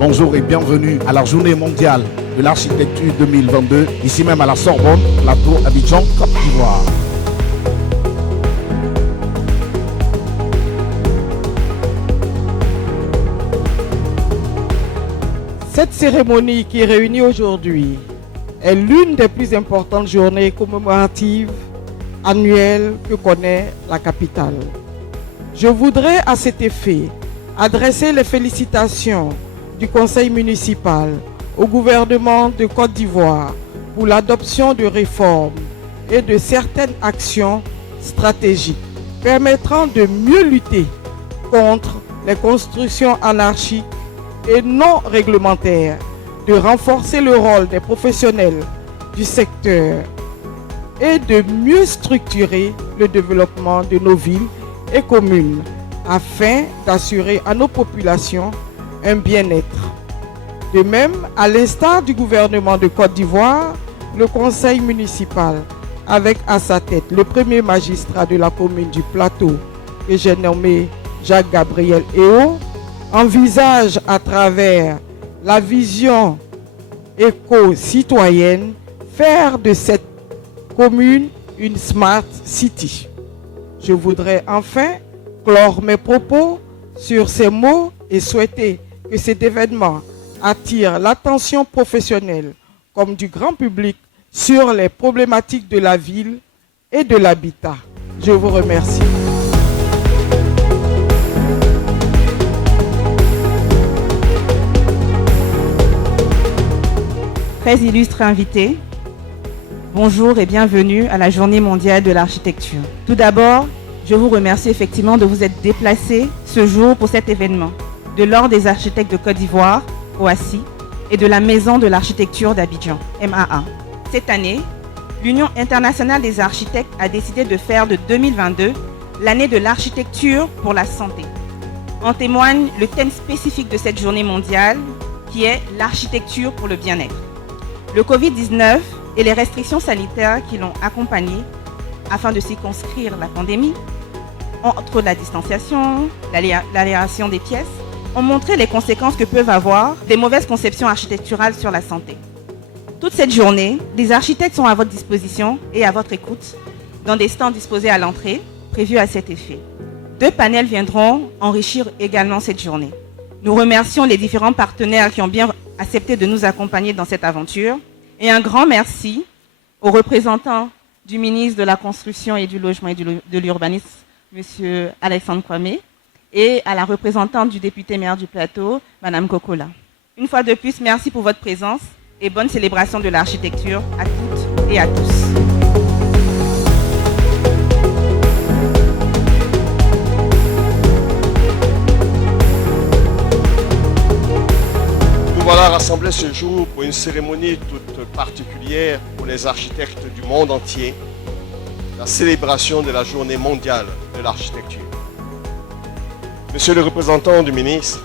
Bonjour et bienvenue à la Journée mondiale de l'architecture 2022, ici même à la Sorbonne, plateau Abidjan, Côte d'Ivoire. Cette cérémonie qui réunit aujourd'hui est l'une des plus importantes journées commémoratives annuelles que connaît la capitale. Je voudrais à cet effet adresser les félicitations du Conseil municipal au gouvernement de Côte d'Ivoire pour l'adoption de réformes et de certaines actions stratégiques permettant de mieux lutter contre les constructions anarchiques et non réglementaires, de renforcer le rôle des professionnels du secteur et de mieux structurer le développement de nos villes et communes afin d'assurer à nos populations un bien-être. De même, à l'instar du gouvernement de Côte d'Ivoire, le conseil municipal, avec à sa tête le premier magistrat de la commune du Plateau, que j'ai nommé Jacques-Gabriel Eo, envisage à travers la vision éco-citoyenne faire de cette commune une Smart City. Je voudrais enfin clore mes propos sur ces mots et souhaiter que cet événement attire l'attention professionnelle comme du grand public sur les problématiques de la ville et de l'habitat. Je vous remercie. Très illustres invités, bonjour et bienvenue à la Journée mondiale de l'architecture. Tout d'abord, je vous remercie effectivement de vous être déplacés ce jour pour cet événement de l'Ordre des architectes de Côte d'Ivoire, OACI, et de la Maison de l'architecture d'Abidjan, MAA. Cette année, l'Union internationale des architectes a décidé de faire de 2022 l'année de l'architecture pour la santé. En témoigne le thème spécifique de cette journée mondiale qui est l'architecture pour le bien-être. Le Covid-19 et les restrictions sanitaires qui l'ont accompagné afin de circonscrire la pandémie, entre la distanciation, l'aération des pièces, ont montré les conséquences que peuvent avoir des mauvaises conceptions architecturales sur la santé. Toute cette journée, les architectes sont à votre disposition et à votre écoute dans des stands disposés à l'entrée, prévus à cet effet. 2 panels viendront enrichir également cette journée. Nous remercions les différents partenaires qui ont bien accepté de nous accompagner dans cette aventure. Et un grand merci aux représentants du ministre de la Construction et du Logement et de l'Urbanisme, M. Alexandre Kwame, et à la représentante du député maire du Plateau, Mme Kokola. Une fois de plus, merci pour votre présence et bonne célébration de l'architecture à toutes et à tous. Nous voilà rassemblés ce jour pour une cérémonie toute particulière pour les architectes du monde entier, la célébration de la Journée mondiale de l'architecture. Monsieur le représentant du ministre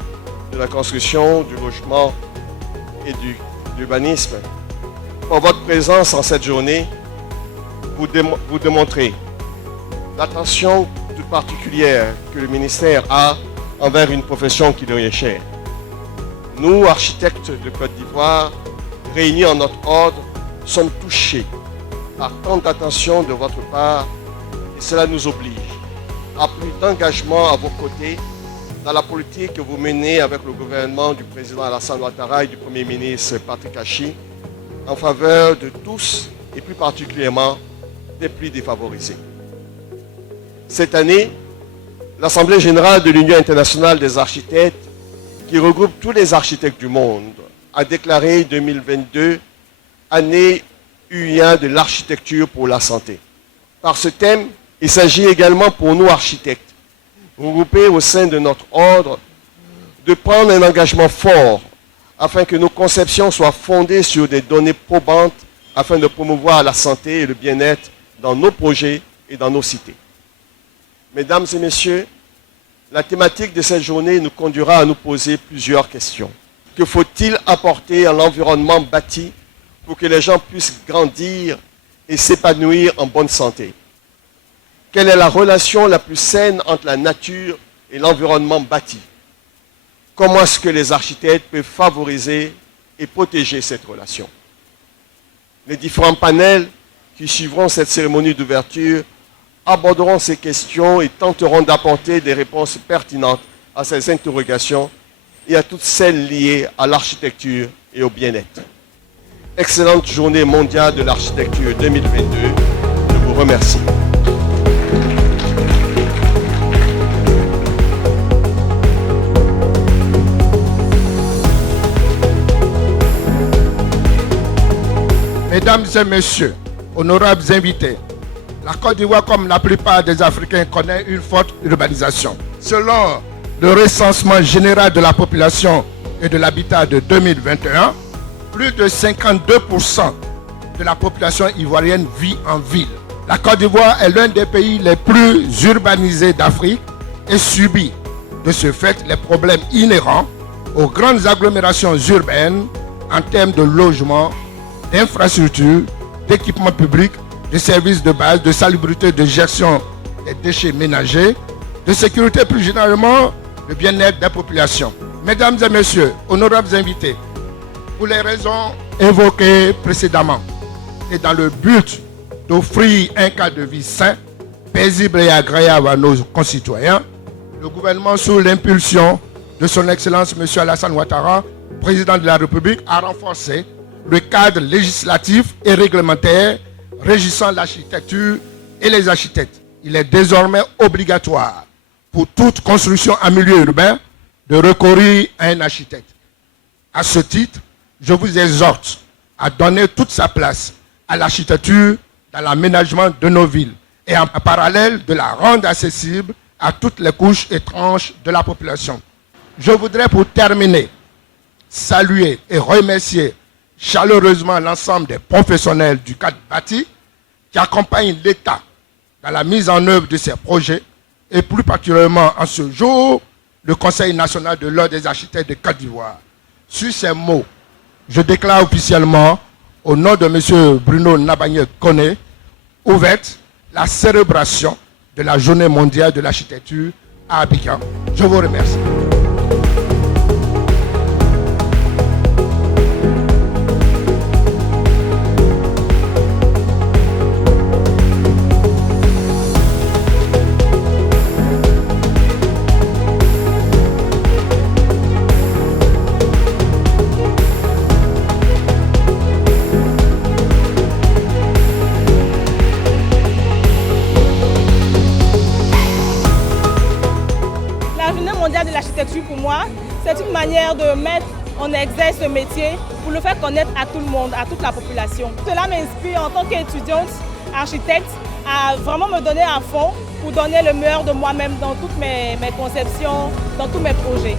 de la Construction, du Logement et de l'Urbanisme, pour votre présence en cette journée, vous démontrez l'attention toute particulière que le ministère a envers une profession qui lui est chère. Nous, architectes de Côte d'Ivoire, réunis en notre ordre, sommes touchés par tant d'attention de votre part et cela nous oblige à plus d'engagement à vos côtés dans la politique que vous menez avec le gouvernement du président Alassane Ouattara et du Premier ministre Patrick Achi en faveur de tous et plus particulièrement des plus défavorisés. Cette année, l'Assemblée générale de l'Union internationale des architectes, qui regroupe tous les architectes du monde, a déclaré 2022 année UIA de l'architecture pour la santé. Par ce thème, il s'agit également pour nous architectes, regroupés au sein de notre ordre, de prendre un engagement fort afin que nos conceptions soient fondées sur des données probantes afin de promouvoir la santé et le bien-être dans nos projets et dans nos cités. Mesdames et messieurs, la thématique de cette journée nous conduira à nous poser plusieurs questions. Que faut-il apporter à l'environnement bâti pour que les gens puissent grandir et s'épanouir en bonne santé? Quelle est la relation la plus saine entre la nature et l'environnement bâti? comment est-ce que les architectes peuvent favoriser et protéger cette relation. Les différents panels qui suivront cette cérémonie d'ouverture aborderont ces questions et tenteront d'apporter des réponses pertinentes à ces interrogations et à toutes celles liées à l'architecture et au bien-être. Excellente journée mondiale de l'architecture 2022. Je vous remercie. Mesdames et messieurs, honorables invités, la Côte d'Ivoire, comme la plupart des Africains, connaît une forte urbanisation. Selon le recensement général de la population et de l'habitat de 2021, plus de 52% de la population ivoirienne vit en ville. La Côte d'Ivoire est l'un des pays les plus urbanisés d'Afrique et subit de ce fait les problèmes inhérents aux grandes agglomérations urbaines en termes de logement, d'infrastructures, d'équipements publics, de services de base, de salubrité, de gestion des déchets ménagers, de sécurité plus généralement, de bien-être des populations. Mesdames et messieurs, honorables invités, pour les raisons évoquées précédemment et dans le but d'offrir un cadre de vie sain, paisible et agréable à nos concitoyens, le gouvernement, sous l'impulsion de son Excellence M. Alassane Ouattara, président de la République, a renforcé le cadre législatif et réglementaire régissant l'architecture et les architectes. Il est désormais obligatoire pour toute construction en milieu urbain de recourir à un architecte. À ce titre, je vous exhorte à donner toute sa place à l'architecture dans l'aménagement de nos villes et en parallèle de la rendre accessible à toutes les couches et tranches de la population. Je voudrais pour terminer saluer et remercier chaleureusement l'ensemble des professionnels du cadre bâti qui accompagnent l'État dans la mise en œuvre de ces projets et plus particulièrement en ce jour, le Conseil national de l'ordre des architectes de Côte d'Ivoire. Sur ces mots, je déclare officiellement, au nom de M. Bruno Nabagné-Koné, ouverte la célébration de la Journée mondiale de l'architecture à Abidjan. Je vous remercie. De l'architecture pour moi, c'est une manière de mettre en exergue ce métier pour le faire connaître à tout le monde, à toute la population. Cela m'inspire en tant qu'étudiante architecte à vraiment me donner à fond pour donner le meilleur de moi-même dans toutes mes conceptions, dans tous mes projets.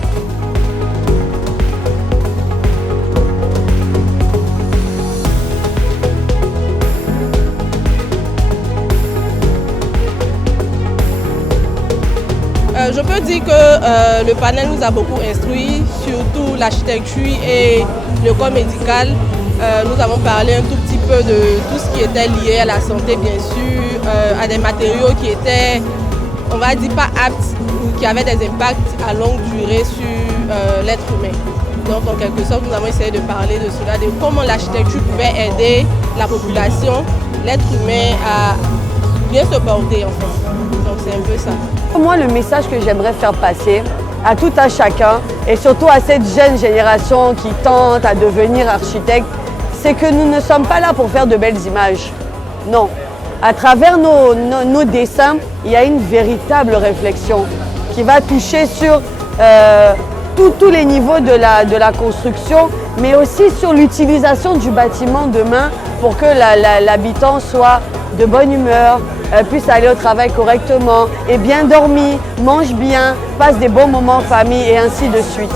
Je peux dire que le panel nous a beaucoup instruit, surtout l'architecture et le corps médical. Nous avons parlé un tout petit peu de tout ce qui était lié à la santé, bien sûr, à des matériaux qui étaient, on va dire, pas aptes ou qui avaient des impacts à longue durée sur l'être humain. Donc, en quelque sorte, nous avons essayé de parler de cela, de comment l'architecture pouvait aider la population, l'être humain à bien se porter, en fait. Donc, c'est un peu ça. Moi, le message que j'aimerais faire passer à tout un chacun et surtout à cette jeune génération qui tente à devenir architecte, c'est que nous ne sommes pas là pour faire de belles images. Non. À travers nos dessins, il y a une véritable réflexion qui va toucher sur tous les niveaux de la construction, mais aussi sur l'utilisation du bâtiment demain pour que l'habitant soit de bonne humeur, puisse aller au travail correctement, ait bien dormi, mange bien, passe des bons moments en famille et ainsi de suite.